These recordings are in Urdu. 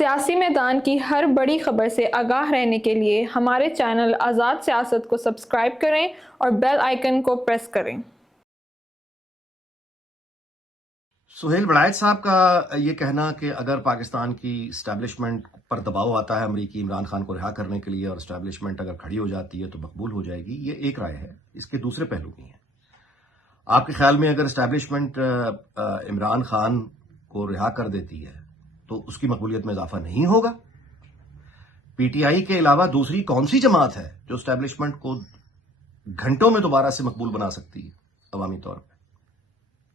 سیاسی میدان کی ہر بڑی خبر سے آگاہ رہنے کے لیے ہمارے چینل آزاد سیاست کو سبسکرائب کریں اور بیل آئیکن کو پریس کریں۔ سہیل بڑائچ صاحب کا یہ کہنا کہ اگر پاکستان کی اسٹیبلشمنٹ پر دباؤ آتا ہے امریکی عمران خان کو رہا کرنے کے لیے اور اسٹیبلشمنٹ اگر کھڑی ہو جاتی ہے تو مقبول ہو جائے گی، یہ ایک رائے ہے۔ اس کے دوسرے پہلو بھی ہیں۔ آپ کے خیال میں اگر اسٹیبلشمنٹ عمران خان کو رہا کر دیتی ہے تو اس کی مقبولیت میں اضافہ نہیں ہوگا؟ پی ٹی آئی کے علاوہ دوسری کون سی جماعت ہے جو اسٹیبلشمنٹ کو گھنٹوں میں دوبارہ سے مقبول بنا سکتی ہے عوامی طور پہ؟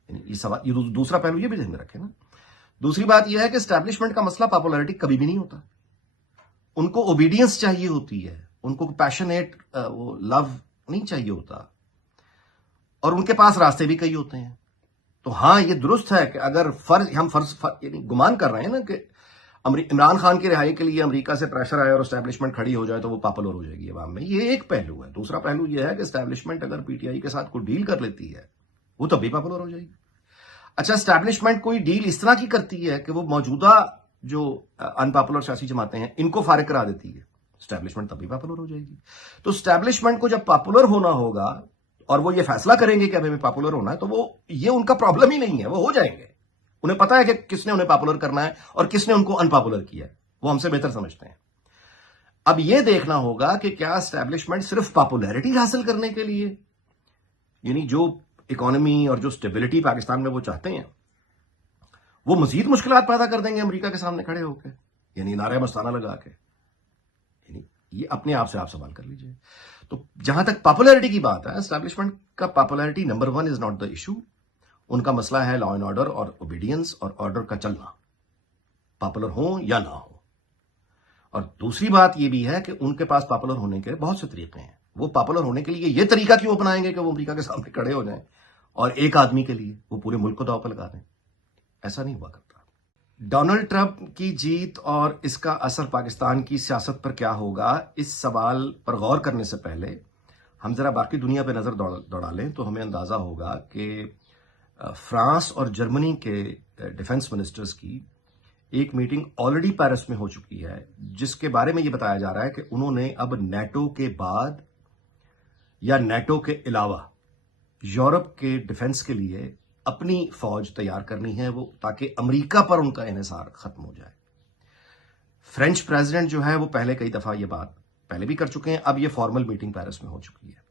یہ دوسرا پہلو یہ بھی ذہن میں رکھیں نا۔ دوسری بات یہ ہے کہ اسٹیبلشمنٹ کا مسئلہ پاپولیرٹی کبھی بھی نہیں ہوتا۔ ان کو اوبیڈینس چاہیے ہوتی ہے، ان کو پیشنیٹ وہ لو نہیں چاہیے ہوتا، اور ان کے پاس راستے بھی کئی ہوتے ہیں۔ تو ہاں، یہ درست ہے کہ اگر ہم یعنی گمان کر رہے ہیں نا کہ عمران خان کی رہائی کے لیے امریکہ سے پریشر آئے اور اسٹیبلشمنٹ کھڑی ہو جائے تو وہ پاپولر ہو جائے گی عوام میں، یہ ایک پہلو ہے۔ دوسرا پہلو یہ ہے کہ اسٹیبلشمنٹ اگر پی ٹی آئی کے ساتھ کوئی ڈیل کر لیتی ہے وہ تب بھی پاپولر ہو جائے گی۔ اچھا، اسٹیبلشمنٹ کوئی ڈیل اس طرح کی کرتی ہے کہ وہ موجودہ جو ان پاپولر سیاسی جماعتیں ہیں ان کو فارغ کرا دیتی ہے، اسٹیبلشمنٹ تب بھی پاپولر ہو جائے گی۔ تو اسٹیبلشمنٹ کو جب پاپولر ہونا ہوگا اور وہ یہ فیصلہ کریں گے کہ ہمیں پاپولر ہونا ہے، تو وہ یہ ان کا پرابلم ہی نہیں ہے، وہ ہو جائیں گے۔ انہیں پتا ہے کہ کس نے انہیں پاپولر کرنا ہے اور کس نے ان کو ان پاپولر کیا ہے، وہ ہم سے بہتر سمجھتے ہیں۔ اب یہ دیکھنا ہوگا کہ کیا اسٹیبلشمنٹ صرف پاپولیرٹی حاصل کرنے کے لیے، یعنی جو اکانومی اور جو سٹیبلٹی پاکستان میں وہ چاہتے ہیں، وہ مزید مشکلات پیدا کر دیں گے امریکہ کے سامنے کھڑے ہو کے، یعنی نعرہ مستانہ لگا کے؟ یعنی یہ اپنے آپ سے آپ سوال کر لیجئے۔ تو جہاں تک پاپولیرٹی کی بات ہے، اسٹیبلشمنٹ کا popularity number 1 is not the issue. ان کا مسئلہ ہے لا اینڈ آرڈر اور اوبیڈینس اور آرڈر کا چلنا، پاپولر ہوں یا نہ ہو۔ اور دوسری بات یہ بھی ہے کہ ان کے پاس پاپولر ہونے کے بہت سے طریقے ہیں۔ وہ پاپولر ہونے کے لیے یہ طریقہ کیوں اپنائیں گے کہ وہ امریکہ کے سامنے کھڑے ہو جائیں اور ایک آدمی کے لیے وہ پورے ملک کو داؤ پہ لگا دیں؟ ایسا نہیں ہوا کرتا۔ ڈونلڈ ٹرمپ کی جیت اور اس کا اثر پاکستان کی سیاست پر کیا ہوگا، اس سوال پر غور کرنے سے پہلے ہم ذرا باقی دنیا پہ نظر دوڑا لیں تو ہمیں اندازہ ہوگا کہ فرانس اور جرمنی کے ڈیفنس منسٹرز کی ایک میٹنگ آلریڈی پیرس میں ہو چکی ہے، جس کے بارے میں یہ بتایا جا رہا ہے کہ انہوں نے اب نیٹو کے بعد یا نیٹو کے علاوہ یورپ کے ڈیفنس کے لیے اپنی فوج تیار کرنی ہے، وہ تاکہ امریکہ پر ان کا انحصار ختم ہو جائے۔ فرینچ پریزیڈنٹ جو ہے وہ پہلے کئی دفعہ یہ بات پہلے بھی کر چکے ہیں، اب یہ فارمل میٹنگ پیرس میں ہو چکی ہے۔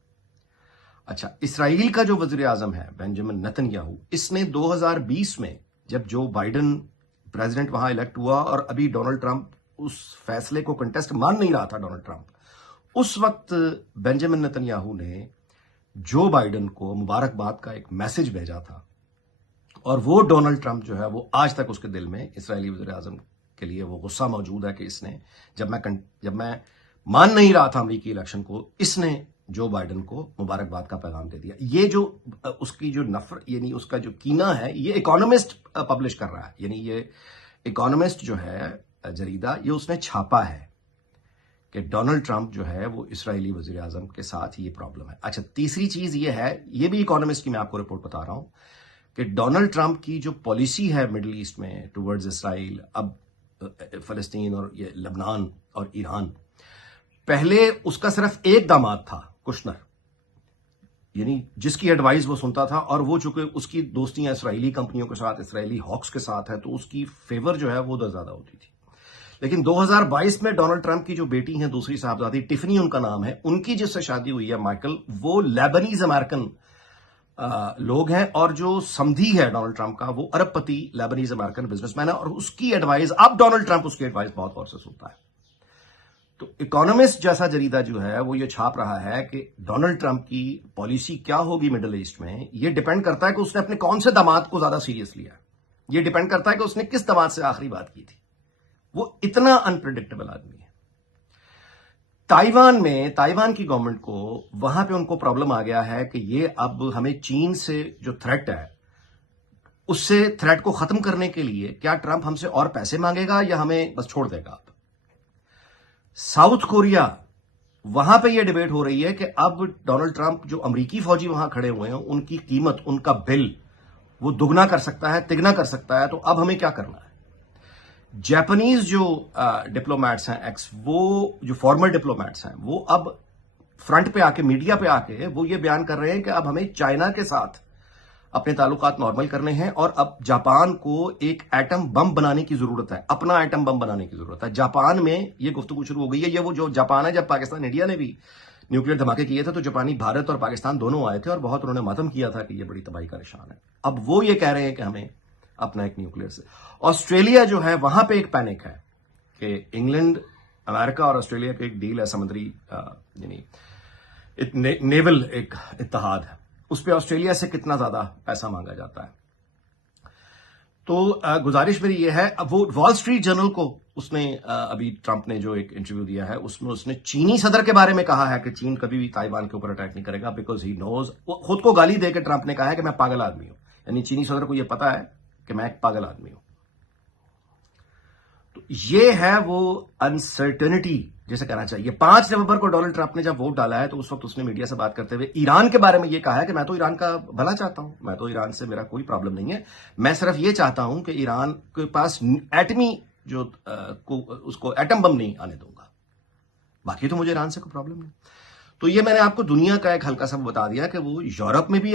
اچھا، اسرائیل کا جو وزیر اعظم ہے بنجامن نیتن یاہو، اس نے 2020 میں جب جو بائیڈن پریزیڈنٹ وہاں الیکٹ ہوا اور ابھی ڈونلڈ ٹرمپ اس فیصلے کو کنٹیسٹ مان نہیں رہا تھا، ڈونلڈ ٹرمپ، اس وقت بنجامن نیتن یاہو نے جو بائیڈن کو مبارکباد کا ایک میسج بھیجا تھا، اور وہ ڈونلڈ ٹرمپ جو ہے وہ آج تک اس کے دل میں اسرائیلی وزیر اعظم کے لیے وہ غصہ موجود ہے کہ اس نے جب میں مان نہیں رہا تھا امریکی الیکشن کو، اس نے جو بائیڈن کو مبارکباد کا پیغام دے دیا۔ یہ جو اس کی جو نفرت، یعنی اس کا جو کینہ ہے، یہ اکانومسٹ پبلش کر رہا ہے، یعنی یہ اکانومسٹ جو ہے جریدہ، یہ اس نے چھاپا ہے کہ ڈونلڈ ٹرمپ جو ہے وہ اسرائیلی وزیر اعظم کے ساتھ یہ پرابلم ہے۔ اچھا، تیسری چیز یہ ہے، یہ بھی اکانومسٹ کی میں آپ کو رپورٹ بتا رہا ہوں، کہ ڈونلڈ ٹرمپ کی جو پالیسی ہے مڈل ایسٹ میں ٹورڈز اسرائیل، اب فلسطین اور یہ لبنان اور ایران، پہلے اس کا صرف ایک داماد تھا، کشنر، یعنی جس کی ایڈوائز وہ سنتا تھا، اور وہ چونکہ اس کی دوستیاں اسرائیلی کمپنیوں کے ساتھ، اسرائیلی ہاکس کے ساتھ ہے، تو اس کی فیور جو ہے وہ زیادہ ہوتی تھی۔ لیکن 2022 میں ڈونلڈ ٹرمپ کی جو بیٹی ہیں، دوسری صاحبزادی ٹفنی ان کا نام ہے، ان کی جس سے شادی ہوئی ہے مائیکل، وہ لیبنیز امریکن لوگ ہیں، اور جو سمدھی ہے ڈونلڈ ٹرمپ کا وہ ارب پتی لیبنیز امریکن بزنس مین ہے، اور اس کی ایڈوائز اب ڈونلڈ ٹرمپ اس کی ایڈوائز بہت غور سے سنتا ہے۔ تو اکانومسٹ جیسا جریدہ جو ہے وہ یہ چھاپ رہا ہے کہ ڈونلڈ ٹرمپ کی پالیسی کیا ہوگی مڈل ایسٹ میں، یہ ڈیپینڈ کرتا ہے کہ اس نے اپنے کون سے داماد کو زیادہ سیریس لیا ہے، یہ ڈیپینڈ کرتا ہے کہ اس نے کس داماد سے آخری بات کی تھی۔ وہ اتنا انپریڈکٹیبل آدمی ہے۔ تائیوان کی گورنمنٹ کو وہاں پہ ان کو پرابلم آ گیا ہے کہ یہ اب ہمیں چین سے جو تھریٹ ہے، اس سے تھریٹ کو ختم کرنے کے لیے کیا ٹرمپ ہم سے اور پیسے مانگے گا یا ہمیں بس چھوڑ دے گا؟ اب ساؤتھ کوریا، وہاں پہ یہ ڈیبیٹ ہو رہی ہے کہ اب ڈونلڈ ٹرمپ جو امریکی فوجی وہاں کھڑے ہوئے ہیں، ان کی قیمت، ان کا بل وہ دگنا کر سکتا ہے، تگنا کر سکتا ہے، تو اب ہمیں کیا کرنا ہے؟ جاپانیز جو ڈپلومیٹس ہیں وہ جو فارمر ڈپلومیٹس ہیں وہ اب فرنٹ پہ آ کے میڈیا پہ آ کے وہ یہ بیان کر رہے ہیں کہ اب ہمیں چائنا کے ساتھ اپنے تعلقات نارمل کرنے ہیں اور اب جاپان کو ایک ایٹم بم بنانے کی ضرورت ہے، اپنا ایٹم بم بنانے کی ضرورت ہے۔ جاپان میں یہ گفتگو شروع ہو گئی ہے، یہ وہ جو جاپان ہے جب پاکستان انڈیا نے بھی نیوکلیر دھماکے کیے تھے تو جاپانی بھارت اور پاکستان دونوں آئے تھے اور بہت انہوں نے ماتم کیا تھا کہ یہ بڑی تباہی کا نشان ہے۔ اب وہ یہ کہہ رہے ہیں کہ ہمیں اپنا ایک نیوکلیر سے۔ آسٹریلیا جو ہے وہاں پہ ایک پینک ہے کہ انگلینڈ، امریکہ اور آسٹریلیا کا ایک ڈیل ہے، سمندری یعنی نیول ایک اتحاد ہے، اس پہ آسٹریلیا سے کتنا زیادہ پیسہ مانگا جاتا ہے۔ تو گزارش میری یہ ہے، اب وہ وال اسٹریٹ جرنل کو اس نے ابھی ٹرمپ نے جو ایک انٹرویو دیا ہے اس میں اس نے چینی صدر کے بارے میں کہا ہے کہ چین کبھی بھی تائیوان کے اوپر اٹیک نہیں کرے گا، بیکاز ہی نوز، خود کو گالی دے کے ٹرمپ نے کہا ہے کہ میں پاگل آدمی ہوں، یعنی چینی صدر کو یہ پتا ہے کہ میں ایک پاگل آدمی ہوں۔ تو یہ ہے وہ انسرٹنٹی جیسے کہنا چاہیے۔ 5 نومبر کو ڈونلڈ ٹرمپ نے جب ووٹ ڈالا ہے تو اس وقت اس نے میڈیا سے بات کرتے ہوئے ایران کے بارے میں یہ کہا ہے کہ میں تو ایران کا بھلا چاہتا ہوں، میں تو ایران سے میرا کوئی پرابلم نہیں ہے، میں صرف یہ چاہتا ہوں کہ ایران کے پاس ایٹمی جو اس کو ایٹم بم نہیں آنے دوں گا، باقی تو مجھے ایران سے کوئی پرابلم نہیں۔ تو یہ میں نے آپ کو دنیا کا ایک ہلکا سا بتا دیا کہ وہ یورپ میں بھی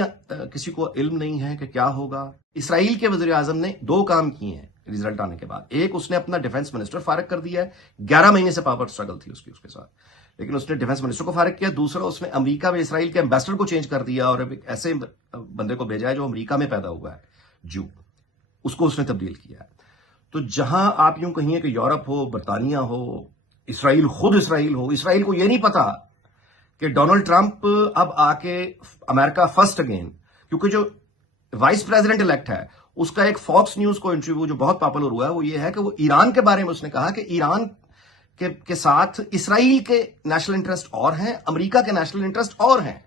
کسی کو علم نہیں ہے کہ کیا ہوگا۔ اسرائیل کے وزیر اعظم نے 2 کام کیے ہیں ریزلٹ آنے کے بعد، ایک اس نے اپنا ڈیفنس منسٹر فارغ کر دیا ہے، 11 مہینے سے پاور سٹرگل تھی اس کے ساتھ، لیکن اس نے ڈیفنس منسٹر کو فارغ کیا۔ دوسرا اس نے امریکہ میں اسرائیل کے امبیسڈر کو چینج کر دیا اور ایک ایسے بندے کو بھیجا ہے جو امریکہ میں پیدا ہوا ہے، جو اس کو اس نے تبدیل کیا ہے۔ تو جہاں آپ یوں کہیے کہ یورپ ہو، برطانیہ ہو، اسرائیل خود اسرائیل ہو، اسرائیل کو یہ نہیں پتا کہ ڈونلڈ ٹرمپ اب آ کے امریکہ فرسٹ اگین، کیونکہ جو وائس پریزیڈنٹ الیکٹ ہے اس کا ایک فاکس نیوز کو انٹرویو جو بہت پاپولر ہوا ہے وہ یہ ہے کہ وہ ایران کے بارے میں اس نے کہا کہ ایران کے ساتھ اسرائیل کے نیشنل انٹرسٹ اور ہیں، امریکہ کے نیشنل انٹرسٹ اور ہیں،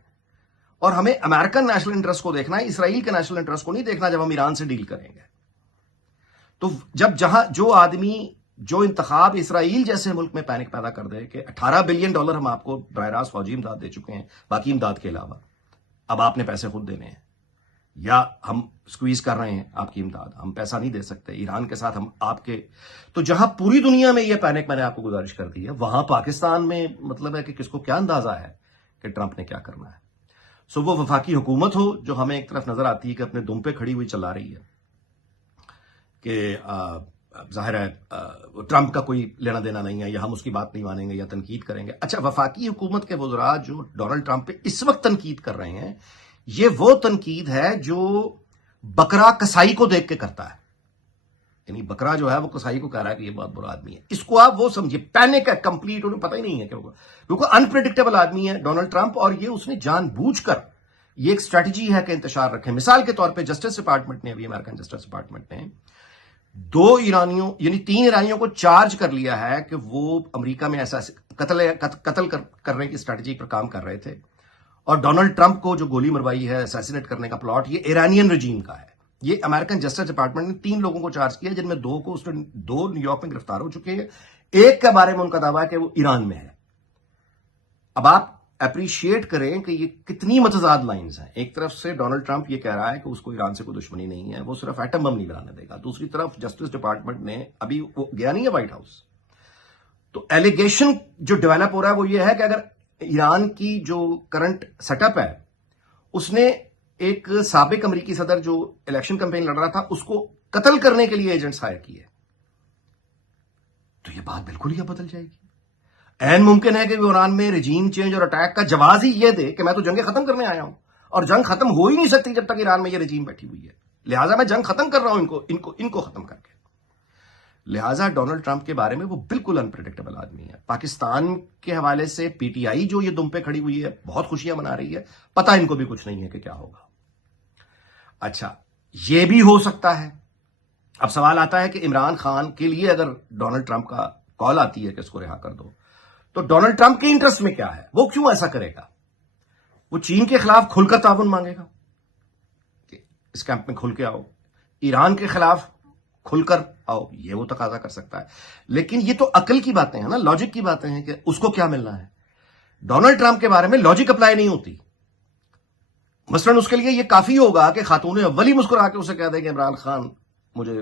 اور ہمیں امریکن نیشنل انٹرسٹ کو دیکھنا ہے، اسرائیل کے نیشنل انٹرسٹ کو نہیں دیکھنا جب ہم ایران سے ڈیل کریں گے۔ تو جب جہاں جو آدمی جو انتخاب اسرائیل جیسے ملک میں پینک پیدا کر دے کہ $18 بلین ہم آپ کو براہ راست فوجی امداد دے چکے ہیں، باقی امداد کے علاوہ اب آپ نے پیسے خود دینے ہیں، یا ہم سکویز کر رہے ہیں آپ کی امداد، ہم پیسہ نہیں دے سکتے ایران کے ساتھ ہم آپ کے، تو جہاں پوری دنیا میں یہ پینک میں نے آپ کو گزارش کر دی ہے، وہاں پاکستان میں مطلب ہے کہ کس کو کیا اندازہ ہے کہ ٹرمپ نے کیا کرنا ہے۔ سو وہ وفاقی حکومت ہو جو ہمیں ایک طرف نظر آتی ہے کہ اپنے دم پہ کھڑی ہوئی چلا رہی ہے کہ ظاہر ہے ٹرمپ کا کوئی لینا دینا نہیں ہے، یا ہم اس کی بات نہیں مانیں گے یا تنقید کریں گے۔ اچھا، وفاقی حکومت کے وزراء جو ڈونلڈ ٹرمپ پہ اس وقت تنقید کر رہے ہیں، یہ وہ تنقید ہے جو بکرا کسائی کو دیکھ کے کرتا ہے، یعنی بکرا جو ہے وہ کسائی کو کہہ رہا ہے کہ یہ بہت برا آدمی ہے، اس کو آپ وہ سمجھے پینک ہے کمپلیٹ، انہیں پتہ ہی نہیں ہے کیا ہوگا، کیونکہ انپریڈکٹیبل آدمی ہے ڈونلڈ ٹرمپ، اور یہ اس نے جان بوجھ کر یہ ایک اسٹریٹجی ہے کہ انتشار رکھیں۔ مثال کے طور پہ جسٹس ڈپارٹمنٹ نے، ابھی امریکن جسٹس ڈپارٹمنٹ نے 2 ایرانیوں یعنی 3 ایرانیوں کو چارج کر لیا ہے کہ وہ امریکہ میں ایسا قتل کرنے کی اسٹریٹجی پر کام کر رہے تھے، اور ڈونلڈ ٹرمپ کو جو گولی مروائی ہے، اسیسینیٹ کرنے کا پلاٹ، یہ ایرانین رجیم کا ہے۔ یہ امریکن جسٹس ڈپارٹمنٹ نے 3 لوگوں کو چارج کیا، جن میں 2 کو اس نے 2 نیو یارک میں گرفتار ہو چکے ہیں، ایک کے بارے میں ان کا دعویٰ ہے کہ وہ ایران میں ہے۔ اب آپ اپریشیٹ کریں کہ یہ کتنی متضاد لائنز ہیں۔ ایک طرف سے ڈونلڈ ٹرمپ یہ کہہ رہا ہے کہ اس کو ایران سے کوئی دشمنی نہیں ہے، وہ صرف ایٹم بم نہیں بنانے دے گا، دوسری طرف جسٹس ڈپارٹمنٹ نے ابھی وہ گیا نہیں ہے وائٹ ہاؤس، تو ایلیگیشن جو ڈیولپ ہو رہا ہے وہ یہ ہے کہ اگر ایران کی جو کرنٹ سیٹ اپ ہے، اس نے ایک سابق امریکی صدر جو الیکشن کمپین لڑ رہا تھا اس کو قتل کرنے کے لیے ایجنٹس ہائر کیے، تو یہ بات بالکل ہی اب بدل جائے گی۔ عین ممکن ہے کہ ایران میں رجیم چینج اور اٹیک کا جواز ہی یہ دے کہ میں تو جنگ ختم کرنے آیا ہوں، اور جنگ ختم ہو ہی نہیں سکتی جب تک ایران میں یہ رجیم بیٹھی ہوئی ہے، لہٰذا میں جنگ ختم کر رہا ہوں ان کو ختم کر کے۔ لہٰذا ڈونلڈ ٹرمپ کے بارے میں وہ بالکل انپریڈکٹیبل آدمی ہے۔ پاکستان کے حوالے سے پی ٹی آئی جو یہ دم پہ کھڑی ہوئی ہے بہت خوشیاں منا رہی ہے، پتہ ان کو بھی کچھ نہیں ہے کہ کیا ہوگا۔ اچھا، یہ بھی ہو سکتا ہے، اب سوال آتا ہے کہ عمران خان کے لیے اگر ڈونلڈ ٹرمپ کا کال آتی ہے کہ اس کو رہا کر دو، تو ڈونلڈ ٹرمپ کے انٹرسٹ میں کیا ہے؟ وہ کیوں ایسا کرے گا؟ وہ چین کے خلاف کھل کر تعاون مانگے گا کہ اس کیمپ میں کھل کے آؤ، ایران کے خلاف کھل کر آؤ، یہ وہ تقاضا کر سکتا ہے، لیکن یہ تو عقل کی باتیں ہیں نا، لاجک کی باتیں ہیں کہ اس کو کیا ملنا ہے۔ ڈونلڈ ٹرمپ کے بارے میں لاجک اپلائی نہیں ہوتی۔ مثلاً اس کے لیے یہ کافی ہوگا کہ خاتون اولی مسکرا کے اسے کہہ دے کہ عمران خان مجھے